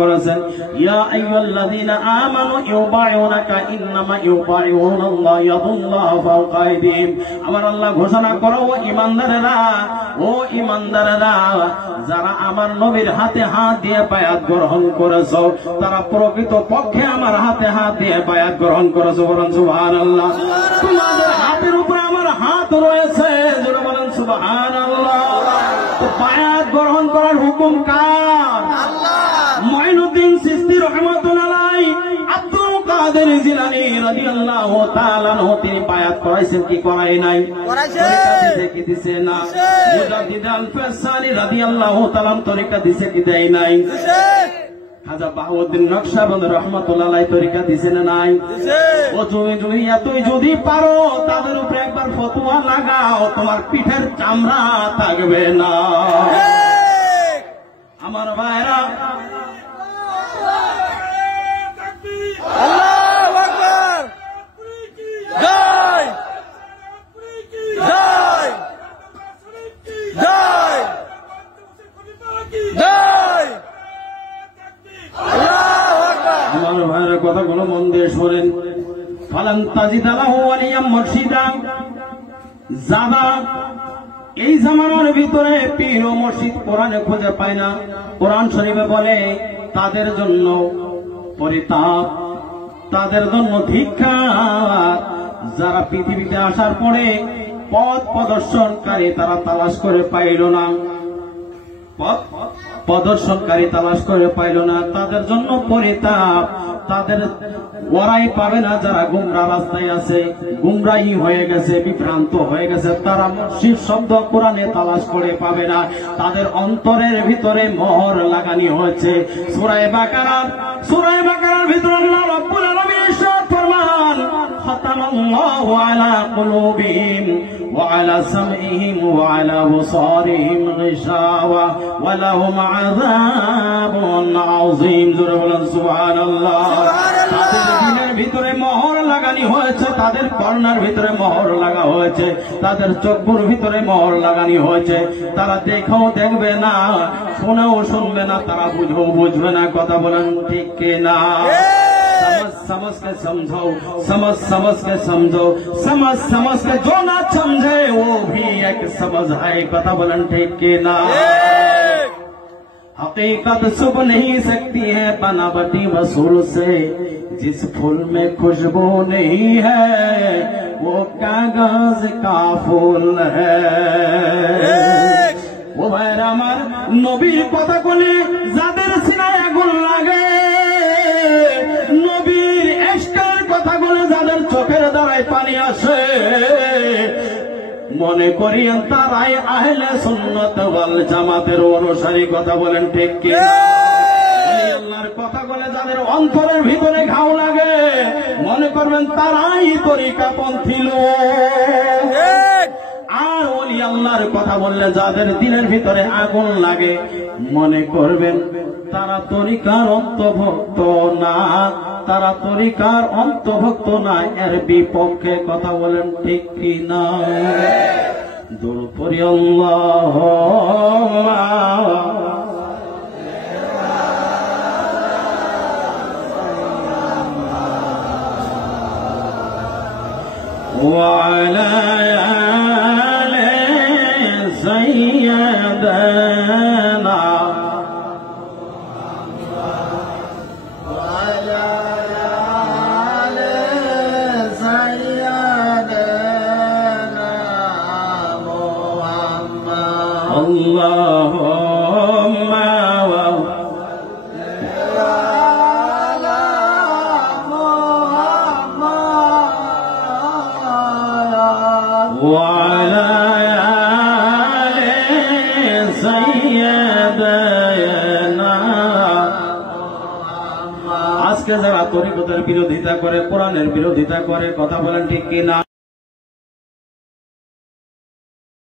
করেছেন, ইয়া আইয়ুহাল্লাযীনা আমানু ইউবাইউনাকা ইন্নামা ইউবাইউনাল্লাহ ইয়াদুল্লাহু ফাওকা আইদিহিম। আমার আল্লাহ ঘোষণা করো, ও ঈমানদারেরা, যারা আমার নবীর হাতে হাত দিয়ে বায়াত গ্রহণ করেছো, তারা প্রকৃত পক্ষে আমার হাতে হাত দিয়ে বায়াত গ্রহণ করেছো। বলেন সুবহানাল্লাহ। তোমাদের হাতের উপরে আমার হাত রয়েছে, জোরে বলেন সুবহানাল্লাহ। তো বায়াত গ্রহণ করার হুকুম কার? মুঈনুদ্দিন চিশতি রাহমাতুল্লাহ আলাইহি আব্দুল কাদের জিলানী রাদিয়াল্লাহু তাআলা তিনি বায়াত করাইছেন কি করাই নাই? করাইছেন। কি দিছে না? মুজাদ্দিদ আল-ফাসানি রাদিয়াল্লাহু তাআলা তরিকা দিছে কি দেয় নাই? দিছে। খাজা বাহাউদ্দিন নকশবন্দি রাহমাতুল্লাহ আলাইহি তরিকা দিছে না নাই? দিছে। ও তুমি এতই যদি পারো তাদের উপরে একবার ফতোয়া লাগাও, তোমার পিঠের চামড়া থাকবে না। আমার ভাইরা, আল্লাহু আকবার, জয় জয় জয় জয়, আল্লাহু আকবার। আমার ভাইয়ের কথাগুলো মন দিয়ে শোনেন। ফালান তাজিদ লাহু ওয়ালিয়াম মুরশিদা, যারা এই জামানার ভিতরে পীর ও মুর্শিদ কোরআনে খুঁজে পায় না, কোরআন শরীফে বলে তাদের জন্য পরিতাপ, তাদের জন্য ধিক্কার। যারা পৃথিবীতে আসার পরে পথ প্রদর্শনকারী তারা তালাশ করে পাইল না, পথ প্রদর্শনকারী তালাশ করে পাইল না, তাদের জন্য পরিতাপ। তাদের ওরাই পাবে না যারা গুমরা রাস্তায় আছে, গুমরাই হয়ে গেছে, বিভ্রান্ত হয়ে গেছে, তারা মুর্শিদ শব্দ কোরআনে তালাশ করে পাবে না। তাদের অন্তরের ভিতরে মোহর লাগানি হয়েছে। সূরা বাকারার ভিতরে আল্লাহ রাব্বুল আলামিন ইরশাদ ফরমান, খাতামাল্লাহু আলা কুলুবিহিম ওয়া আলা সামইহিম ওয়া আলা আবসারিহিম গিশাওয়া ওয়া লাহুম আযাবুন আযীম। জোরে বলেন সুবহানাল্লাহ। তাদের দিনের ভিতরে মোহর লাগানি হয়েছে, তাদের কর্ণার ভিতরে মোহর লাগা হয়েছে, তাদের চক্ষুর ভিতরে মোহর লাগানি হয়েছে। তারা দেখেও দেখবে না, শুনেও শুনবে না, তারা বুঝেও বুঝবে না। কথা বলেন ঠিক কিনা? समझ के समझो, समझ के समझो, समझ के जो ना समझे वो भी एक समझ है। कथा बोलन ठीक के ना? हकीकत छुप नहीं सकती है बनावटी वसूल से, जिस फूल में खुशबू नहीं है वो कागज का फूल है। वो भाई আমার নবীর কথা বলে যাদের সিনায় আগুন লাগে, নবীর ইশকের কথা বলে যাদের চোখের দ্বারায় পানি আসে, মনে করিয়েন তারাই আহলে সুন্নাত ওয়াল জামাতের অনুসারী। কথা বলেন ঠিক কি? আল্লাহর কথা বলে যাদের অন্তরের ভিতরে ঘাও লাগে, মনে করবেন তারাই তরিকাপন্থী লোক। আর ওলি আল্লাহর কথা বললে যাদের দিনের ভিতরে আগুন লাগে, মনে করবেন তারা তরিকার অন্তর্ভুক্ত না, তারা তরিকার অন্তর্ভুক্ত না, এর বিপক্ষে। কথা বলেন ঠিক কি না? দূর পরি আল্লাহ وعلى آل سيدنا وعلى آل سيدنا محمد اللهم وعلى آل سيدنا। আজকে যারা তরিকতের বিরোধিতা করে, কোরআনের বিরোধিতা করে, কথা বলেন ঠিক কিনা?